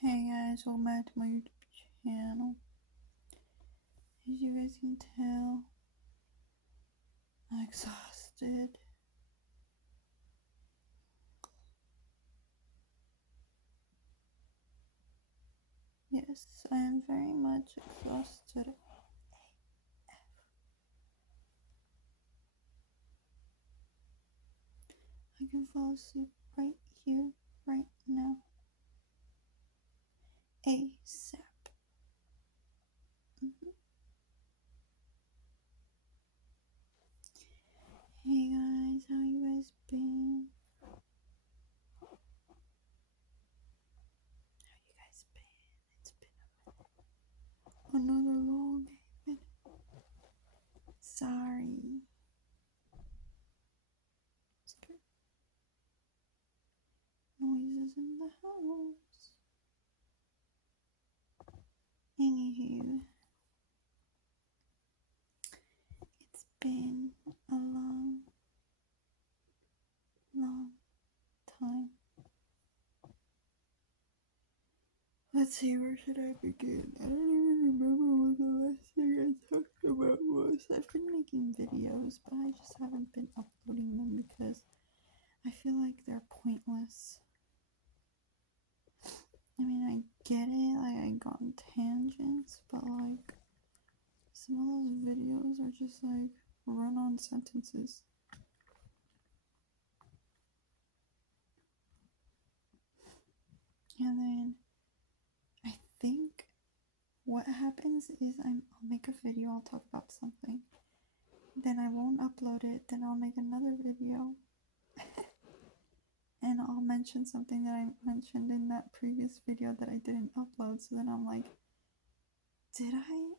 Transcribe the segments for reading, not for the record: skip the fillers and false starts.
Hey guys, welcome back to my YouTube channel. As you guys can tell, I'm exhausted. Yes, I am very much exhausted. I can fall asleep right here, right now. ASAP. Hey guys, how you guys been? How you guys been? It's been another long day. Sorry. Skirt. Noises in the house. Anywho, it's been a long time. Let's see, where should I begin? I don't even remember what the last thing I talked about was. I've been making videos, but I just haven't been uploading them because I feel like they're pointless. I mean, I get it, like, I got on tangents, but like, some of those videos are just like run-on sentences. And then I think what happens is I'll make a video, I'll talk about something, then I won't upload it, then I'll make another video and I'll mention something that I mentioned in that previous video that I didn't upload. So then I'm like, did I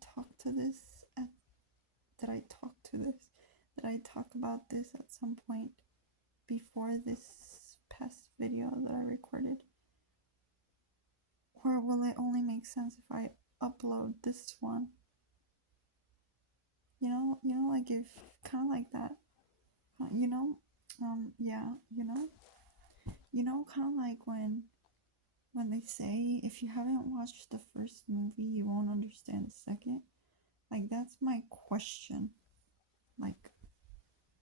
talk to this did I talk to this did I talk about this at some point before this past video that I recorded? Or will it only make sense if I upload this one? Like, if kind of like that, yeah, kind of like when they say if you haven't watched the first movie, you won't understand the second. Like, that's my question. Like,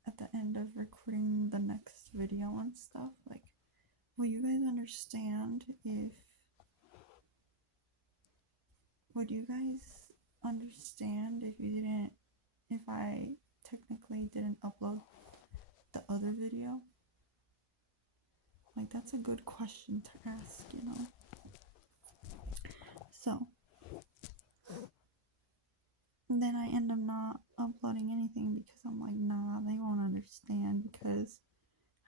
at the end of recording the next video and stuff, like, will you guys understand if I technically didn't upload the other video? Like, that's a good question to ask, So, then I end up not uploading anything because I'm like, nah, they won't understand, because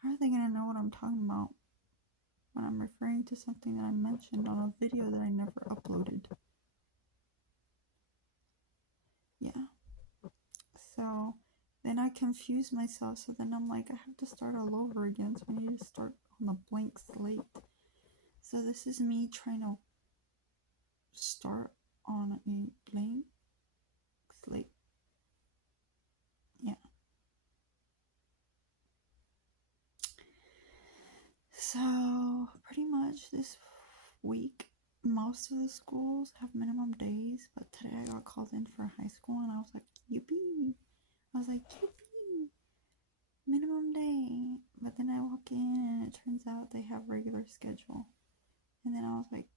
how are they gonna know what I'm talking about when I'm referring to something that I mentioned on a video that I never uploaded? Yeah. So then I confuse myself, so then I'm like, I have to start all over again, so I need to start on a blank slate. So this is me trying to start on a blank slate. Yeah. So pretty much this week, most of the schools have minimum days, but today I got called in for high school and I was like, yippee! Yippee! Minimum day. But then I walk in and it turns out they have regular schedule. And then I was like,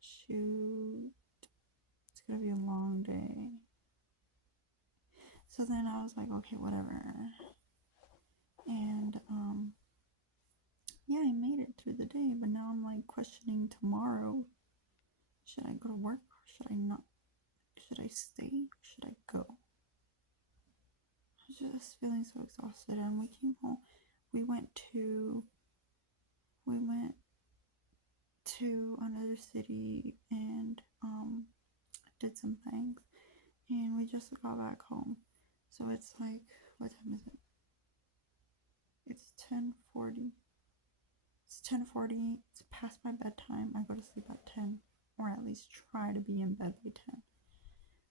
shoot, it's gonna be a long day. So then I was like, okay, whatever. And yeah, I made it through the day, but now I'm like questioning tomorrow. Should I go to work or should I not? Should I stay or should I go? I was just feeling so exhausted, and we came home. We went to another city and did some things, and we just got back home. So it's like, what time is it? It's 10:40. It's 10:40. It's past my bedtime. I go to sleep at 10, or at least try to be in bed by 10.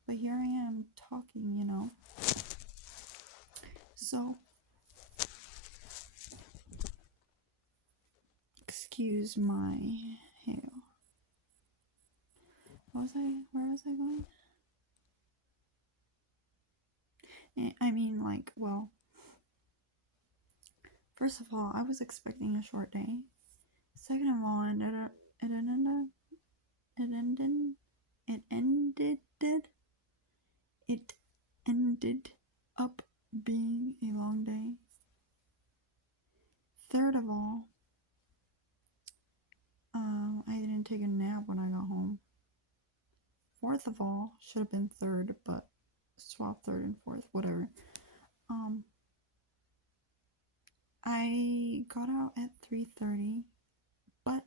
But here I am talking. So, excuse my Hell. Where was I going? I mean, like, well, first of all, I was expecting a short day. Second of all, it ended up being a long day. Third of all, I didn't take a nap when I got home. Fourth of all, should have been third, but swap third and fourth, whatever. I got out at 3:30, but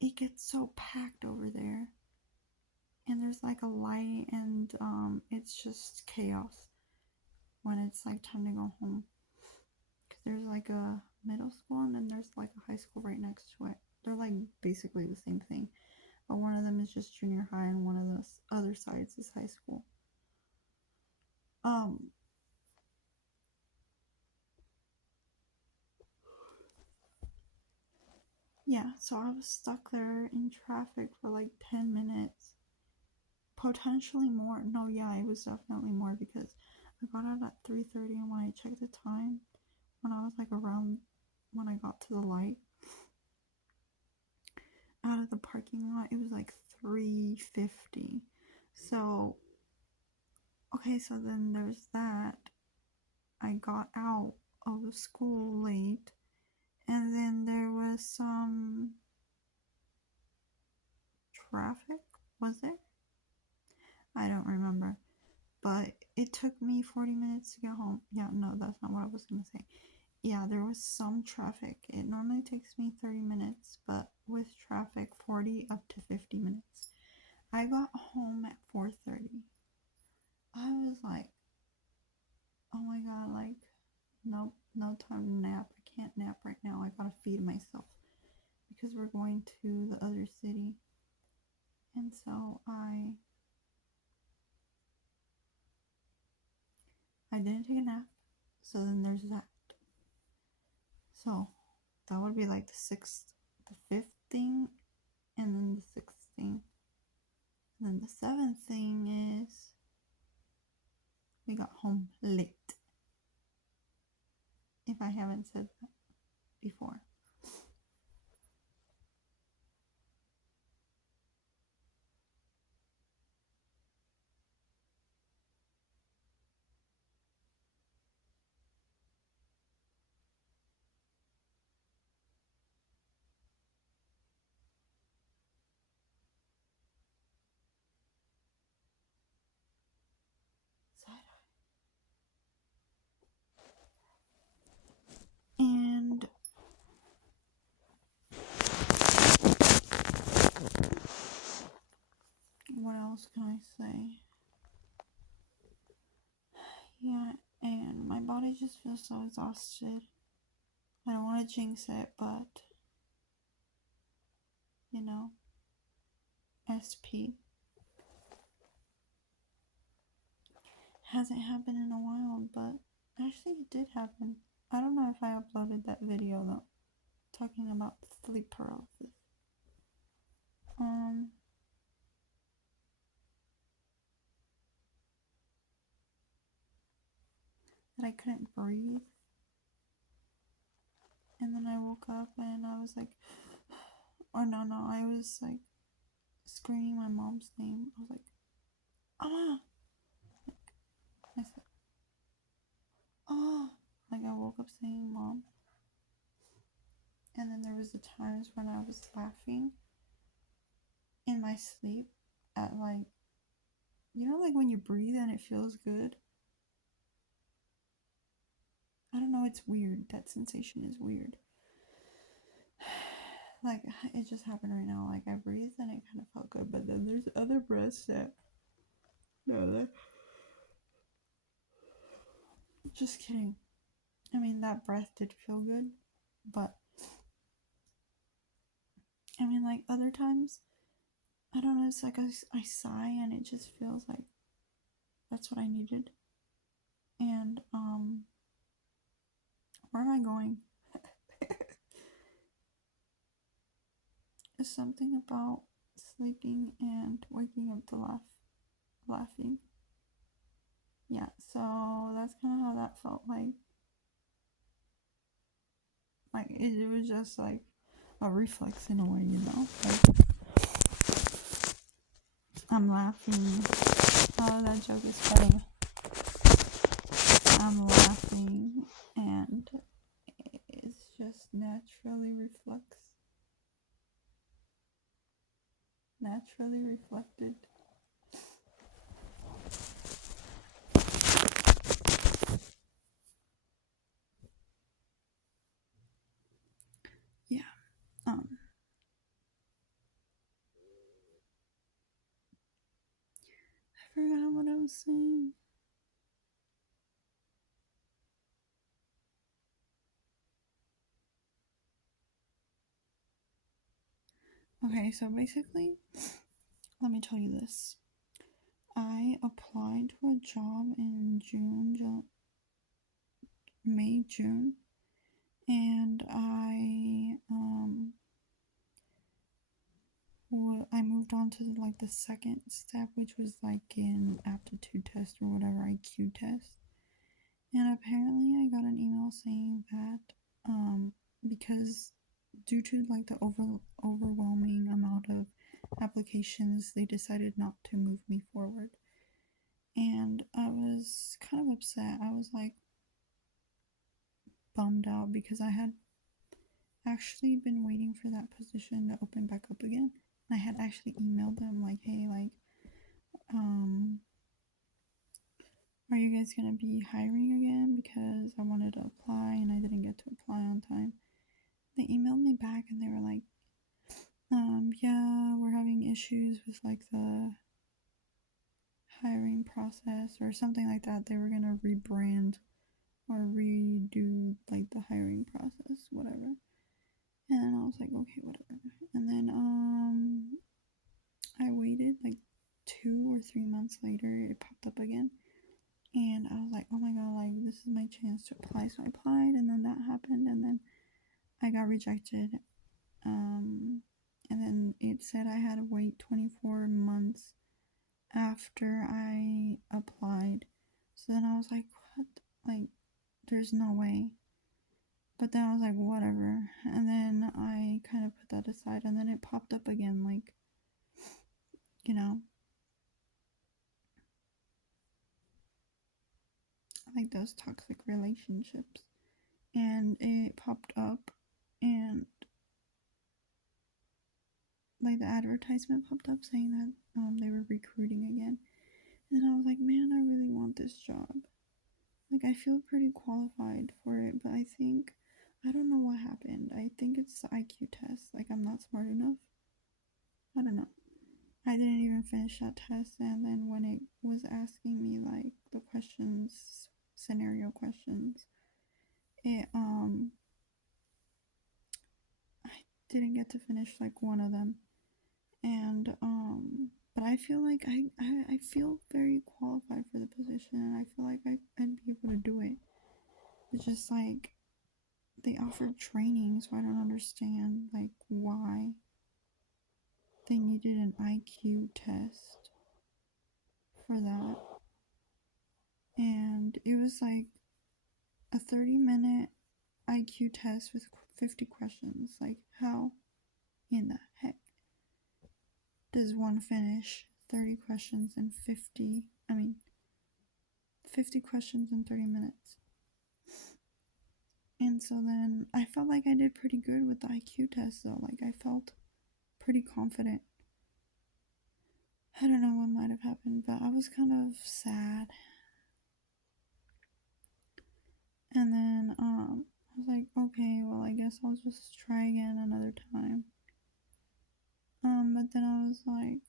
it gets so packed over there, and there's like a light, and it's just chaos when it's like time to go home. Cause there's like a middle school, and then there's like a high school right next to it. They're like basically the same thing, but one of them is just junior high, and one of the other sides is high school. Yeah, so I was stuck there in traffic for like 10 minutes. Potentially more. No, yeah, it was definitely more because I got out at 3:30, and when I checked the time, when I was like around when I got to the light out of the parking lot, it was like 3:50. So okay, so then there's that. I got out of school late, and then there was some traffic, was there? I don't remember. But it took me 40 minutes to get home. Yeah, no, that's not what I was gonna say. Yeah, there was some traffic. It normally takes me 30 minutes, but with traffic, 40 up to 50 minutes. I got home at 4:30. I was like, oh my god, like, nope, no time to nap. I can't nap right now. I gotta feed myself because we're going to the other city. And so I didn't take a nap. So then there's that. So that would be like the fifth thing, and then the sixth thing. And then the seventh thing is we got home late. If I haven't said that before. And what else can I say? Yeah, and my body just feels so exhausted. I don't want to jinx it, but you know, SP. Hasn't happened in a while, but actually it did happen. I don't know if I uploaded that video though, talking about sleep paralysis. That I couldn't breathe. And then I woke up and I was like, or no, I was like screaming my mom's name. I was like, ah! I said, ah! Like I woke up saying mom. And then there was the times when I was laughing in my sleep at like, you know, like when you breathe and it feels good. I don't know, it's weird. That sensation is weird. Like it just happened right now. Like I breathed and it kind of felt good, but then there's other breaths that just kidding. I mean, that breath did feel good, but I mean, like other times, I don't know, it's like I sigh and it just feels like that's what I needed. And where am I going? something about sleeping and waking up to laughing. Yeah, so that's kind of how that felt like it was just like a reflex in a way, you know. Like I'm laughing. Oh, that joke is funny. I'm laughing, and it's just naturally reflected. Yeah. Um. I forgot what I was saying. Okay, so basically, let me tell you this. I applied to a job in May, June, and I moved on to like the second step, which was like an aptitude test or whatever, IQ test. And apparently, I got an email saying that because due to like the overwhelming amount of applications, they decided not to move me forward. And I was kind of upset. I was like bummed out because I had actually been waiting for that position to open back up again. I had actually emailed them like, hey, like, are you guys gonna be hiring again? Because I wanted to apply and I didn't get to apply on time. They emailed me back and they were like, yeah, we're having issues with like the hiring process or something like that. They were gonna rebrand or redo like the hiring process, whatever. And then I was like, okay, whatever. And then I waited like 2 or 3 months later, it popped up again. And I was like, oh my god, like this is my chance to apply. So I applied, and then that happened, and then I got rejected. And then it said I had to wait 24 months after I applied. So then I was like, what? Like, there's no way. But then I was like, whatever. And then I kind of put that aside, and then it popped up again, like, you know, like those toxic relationships. And it popped up, and like the advertisement popped up saying that they were recruiting again. And I was like, man, I really want this job. Like, I feel pretty qualified for it, but I think, I don't know what happened. I think it's the IQ test. Like, I'm not smart enough. I don't know. I didn't even finish that test, and then when it was asking me, like, the questions, scenario questions, it, I didn't get to finish, like, one of them. And, but I feel like I feel very qualified for the position, and I feel like I'd be able to do it. It's just like they offered training, so I don't understand like why they needed an IQ test for that. And it was like a 30-minute IQ test with 50 questions. Like, how in the heck does one finish 30 questions in 50 questions in 30 minutes? And so then I felt like I did pretty good with the IQ test, though. Like, I felt pretty confident. I don't know what might have happened, but I was kind of sad. And then I was like, okay, well, I guess I'll just try again another time. But then I was like,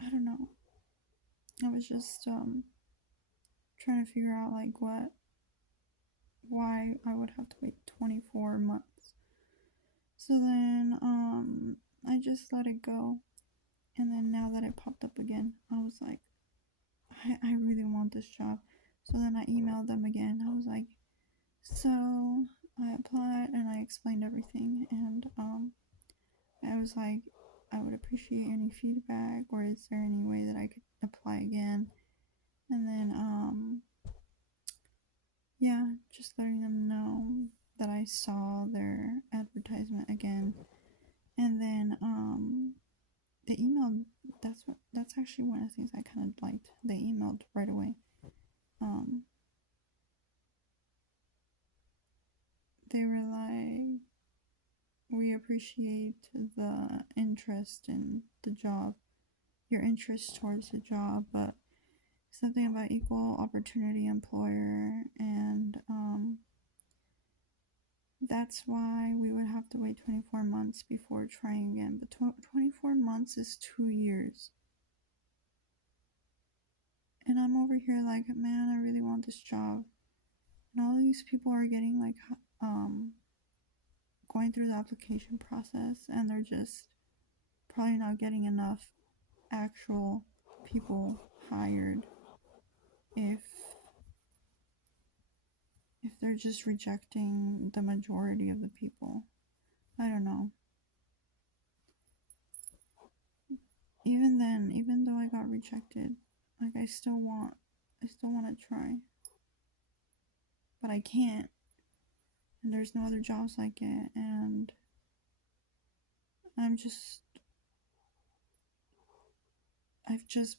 I don't know. I was just trying to figure out like why I would have to wait 24 months. So then I just let it go. And then now that it popped up again, I was like, I really want this job. So then I emailed them again. I was like, so I applied and I explained everything, and was like, I would appreciate any feedback, or is there any way that I could apply again? And then, yeah, just letting them know that I saw their advertisement again. And then, the email, that's actually one of the things I kind of liked. They emailed right away. They were like, we appreciate the interest in the job, your interest towards the job, but something about equal opportunity employer, and that's why we would have to wait 24 months before trying again. But 24 months is 2 years. And I'm over here like, man, I really want this job. And all these people are getting like, going through the application process, and they're just probably not getting enough actual people hired if they're just rejecting the majority of the people. I don't know. Even then, even though I got rejected, like I still want to try. But I can't. And there's no other jobs like it, and I've just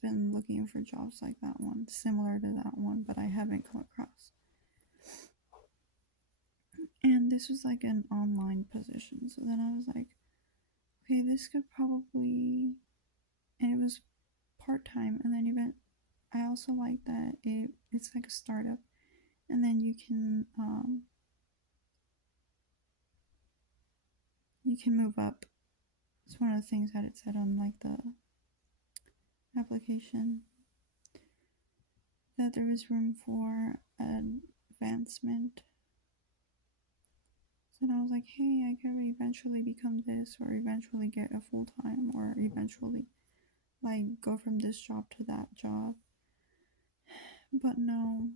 been looking for jobs like that one, similar to that one, but I haven't come across. And this was like an online position, so then I was like, okay, this could probably, and it was part-time, and then even I also like that it's like a startup, and then you can move up. It's one of the things that it said on like the application, that there is room for advancement. So then I was like, hey, I could eventually become this, or eventually get a full-time, or eventually like go from this job to that job. But no.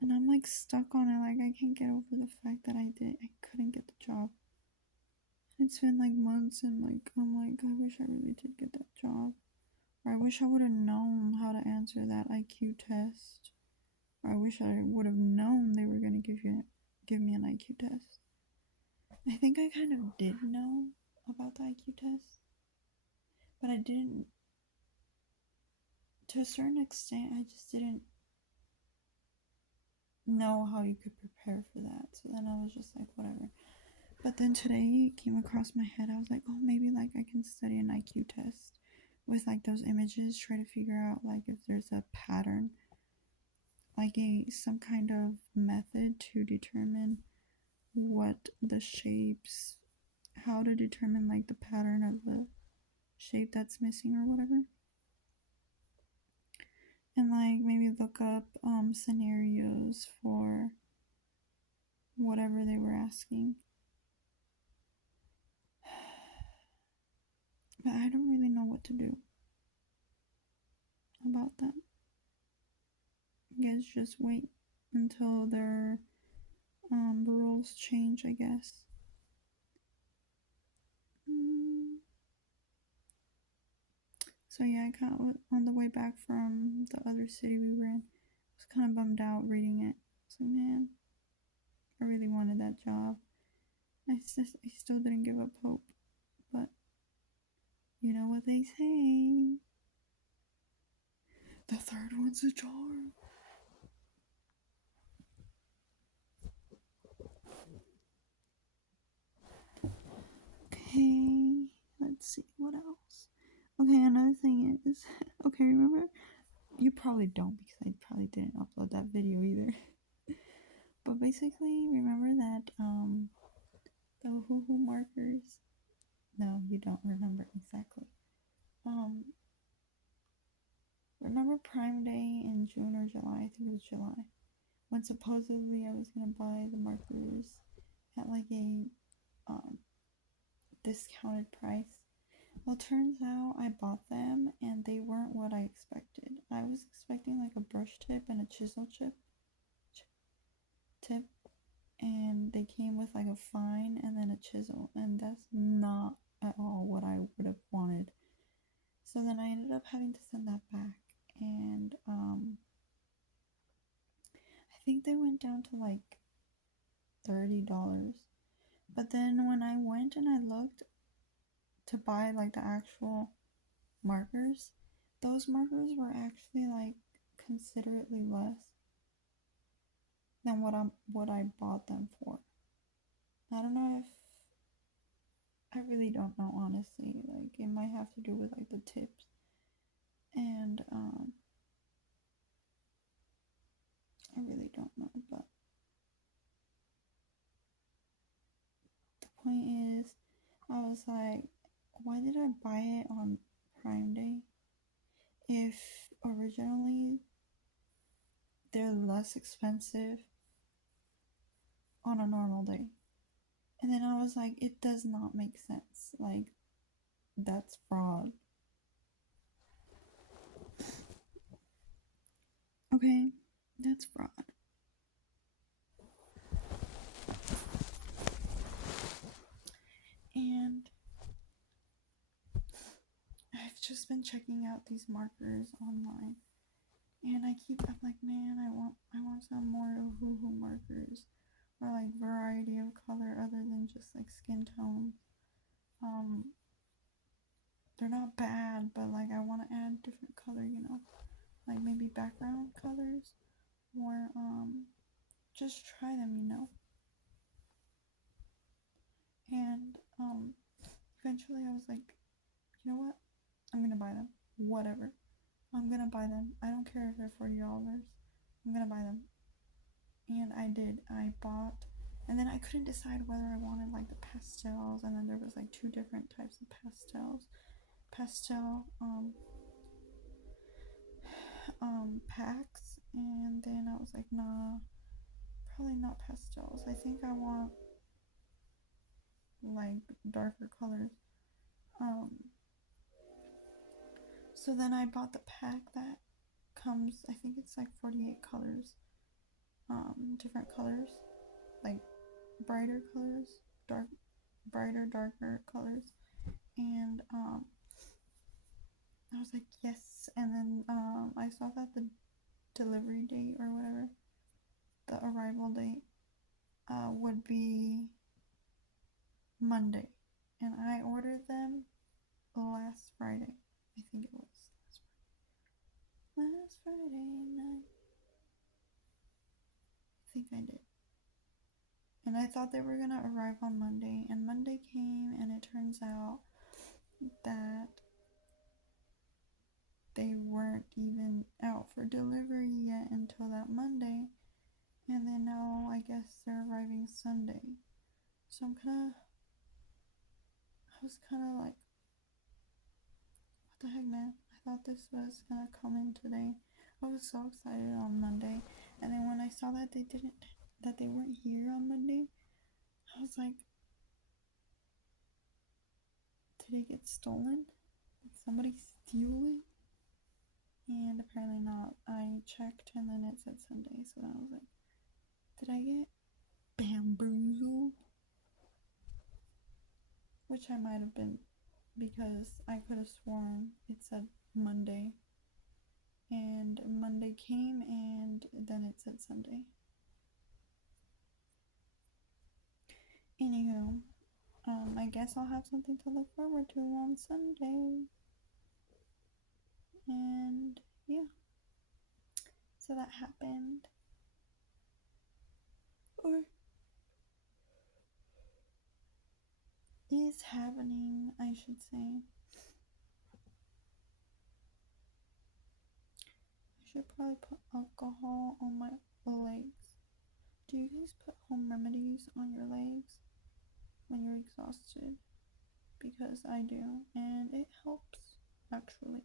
And I'm like stuck on it. Like I can't get over the fact that I couldn't get the job. It's been like months, and like I'm like, I wish I really did get that job. Or I wish I would have known how to answer that IQ test. Or I wish I would have known they were gonna give me an IQ test. I think I kind of did know about the IQ test, but I didn't, to a certain extent, I just didn't know how you could prepare for that. So then I was just like, whatever. But then today it came across my head. I was like, oh, maybe like I can study an IQ test with like those images, try to figure out like if there's a pattern, like some kind of method to determine what the shapes, how to determine like the pattern of the shape that's missing or whatever. And like maybe look up scenarios for whatever they were asking. But I don't really know what to do about that. I guess just wait until their rules change, I guess. So yeah, I kind of, on the way back from the other city we were in, I was kind of bummed out reading it. So man, I really wanted that job. I still didn't give up hope, but you know what they say, the third one's a charm. Okay, let's see what else. Okay, another thing is, okay, remember, you probably don't because I probably didn't upload that video either. But basically, remember that the Woohoo markers? No, you don't remember exactly. Remember Prime Day in June or July? I think it was July, when supposedly I was gonna buy the markers at like a discounted price. Well, turns out I bought them and they weren't what I expected. I was expecting like a brush tip and a chisel tip. and they came with like a fine and then a chisel, and that's not at all what I would have wanted. So then I ended up having to send that back, and I think they went down to like $30. But then when I went and I looked to buy like the actual markers, those markers were actually like considerably less than what I bought them for. I don't know if I really don't know, honestly. Like it might have to do with like the tips, and I really don't know. But the point is, I was like, why did I buy it on Prime Day if originally they're less expensive on a normal day? And then I was like, it does not make sense. Like, that's fraud. Okay, that's fraud. And I've just been checking out these markers online. And I'm like, man, I want some more Hoo markers. Or like variety of color other than just like skin tone. Um, they're not bad, but like I want to add different color, like maybe background colors, or just try them. And eventually I was like, you know what? I'm gonna buy them. Whatever. I'm gonna buy them. I don't care if they're $40. I'm gonna buy them. And I did. I bought, and then I couldn't decide whether I wanted like the pastels, and then there was like two different types of pastel packs, and then I was like, nah, probably not pastels. I think I want like darker colors. Um, so then I bought the pack that comes. I think it's like 48 colors, different colors, like brighter colors, darker colors, and I was like, yes. And then I saw that the delivery date or whatever, the arrival date, would be Monday, and I ordered them last Friday. I think it was last Friday night. I think I did. And I thought they were gonna arrive on Monday, and Monday came, and it turns out that they weren't even out for delivery yet until that Monday, and then now I guess they're arriving Sunday. So I was kind of like, what the heck, man? I thought this was gonna come in today. I was so excited on Monday, and then when I saw that they weren't here on Monday, I was like, did it get stolen? Did somebody steal it? And apparently not. I checked, and then it said Sunday, so I was like, did I get bamboozled? Which I might have been, because I could have sworn it said Monday, and Monday came, and then it said Sunday. Anywho, I guess I'll have something to look forward to on Sunday. And yeah, so that happened. Or is happening, I should say. I should probably put alcohol on my legs. Do you guys put home remedies on your legs when you're exhausted? Because I do, and it helps, actually.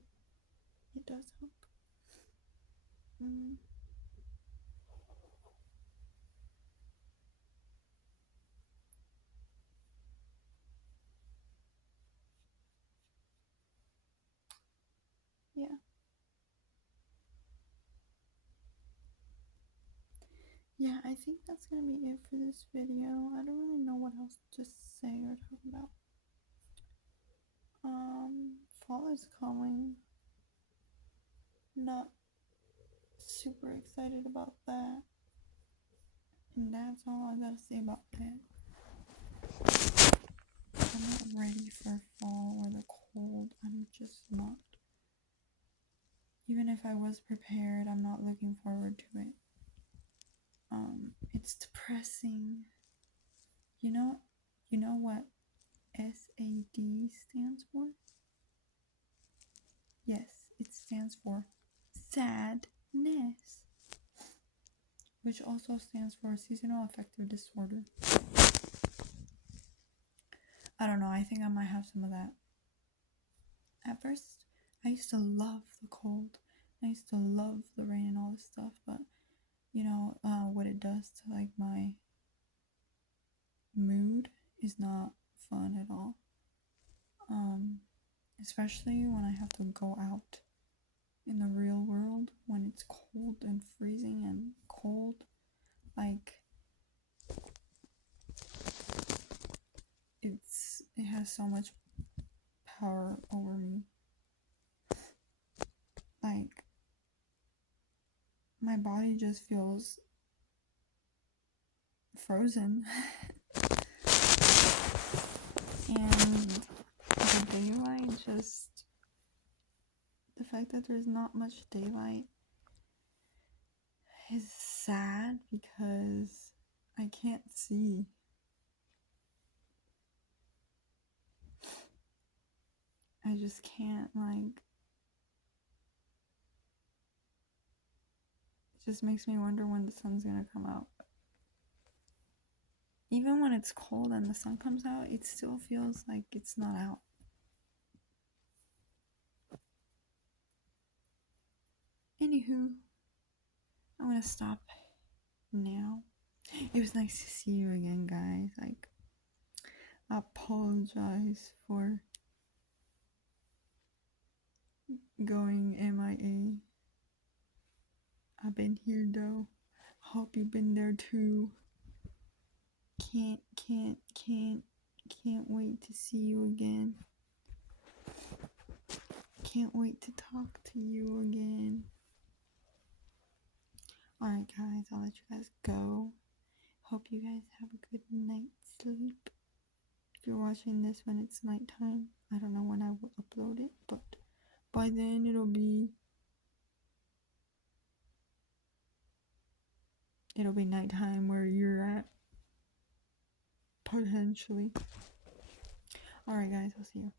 It does help. Mm, yeah. yeah, I think that's gonna be it for this video. I don't really know what else to say or talk about. Fall is coming. Not super excited about that. And that's all I gotta say about that. I'm not ready for fall or the cold. I'm just not. Even if I was prepared, I'm not looking forward to it. It's depressing. You know what SAD stands for? Yes, it stands for sadness, which also stands for seasonal affective disorder. I don't know, I think I might have some of that. At first, I used to love the cold. I used to love the rain and all this stuff, but what it does to like my mood is not fun at all. Especially when I have to go out in the real world when it's cold and freezing and cold. Like it has so much power over me. Like my body just feels frozen. And the daylight, just the fact that there's not much daylight is sad because I can't see. I just can't, like, it just makes me wonder when the sun's gonna come out. Even when it's cold and the sun comes out, it still feels like it's not out. Anywho, I'm gonna stop now. It was nice to see you again, guys. Like, I apologize for going MIA. I've been here though. Hope you've been there too. Can't wait to see you again. Can't wait to talk to you again. Alright guys, I'll let you guys go. Hope you guys have a good night's sleep. If you're watching this when it's nighttime, I don't know when I will upload it, but by then it'll be nighttime where you're at. Potentially. Alright guys, I'll see you.